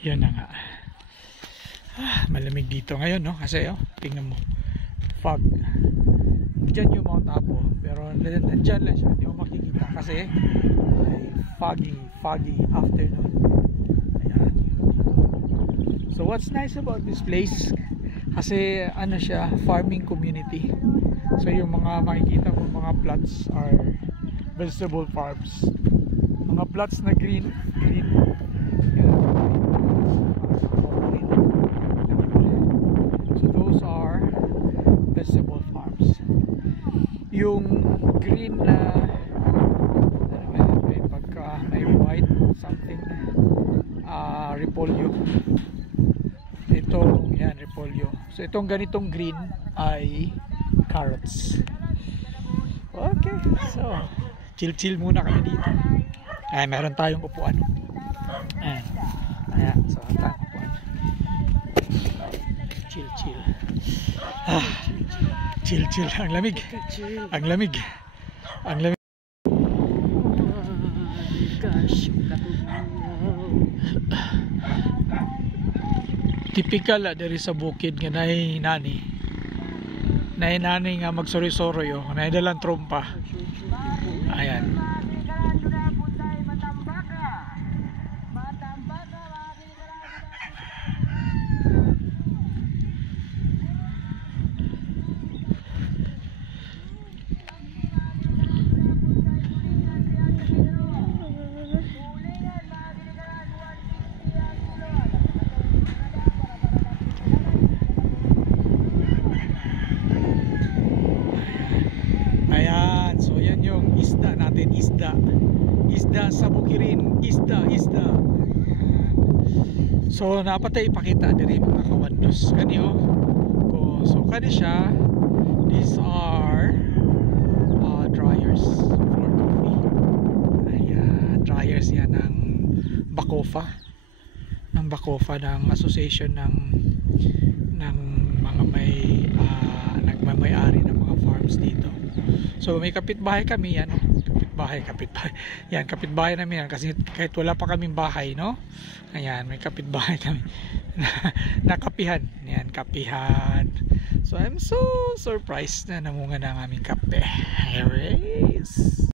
Yan na nga. Malamig dito ngayon, no? Kasi tingnan mo, fog. Diyan yung Mount Apo, pero nandyan lang siya, hindi mo makikita kasi ay foggy afternoon. Ayan. So what's nice about this place, kasi ano siya, farming community. So yung mga makikita mo mga plots are vegetable farms, mga plots na green. So those are vegetable farms. Yung green na pagka may white something, repolyo. Itong yan, repolyo. So itong ganitong green ay carrots. Okay, so chill muna kami dito. Ay, meron tayong upuan. Ayan, so tayong upuan. Chill. Chill. Ang lamig. Typical diri sa bukid nga nay nani nga magsori-soroy nay dalang trompa. Ayan. So yan yung isda natin, isda sa bukirin, isda. So napatay ipakita diri mga kawandos kanyo. So kani siya, these are dryers for coffee. Ayan, dryers yan ng Bacofa, ng association ng mga nagmamay-ari ng mga farms dito. So may kapitbahay kami yan, kapitbahay. Yan, kapitbahay namin yan kasi kahit wala pa kaming bahay, no? Ayan, may kapitbahay kami. Nakapihan. Yan, kapihan. So I'm so surprised na namunga na ang aming kape. Anyways.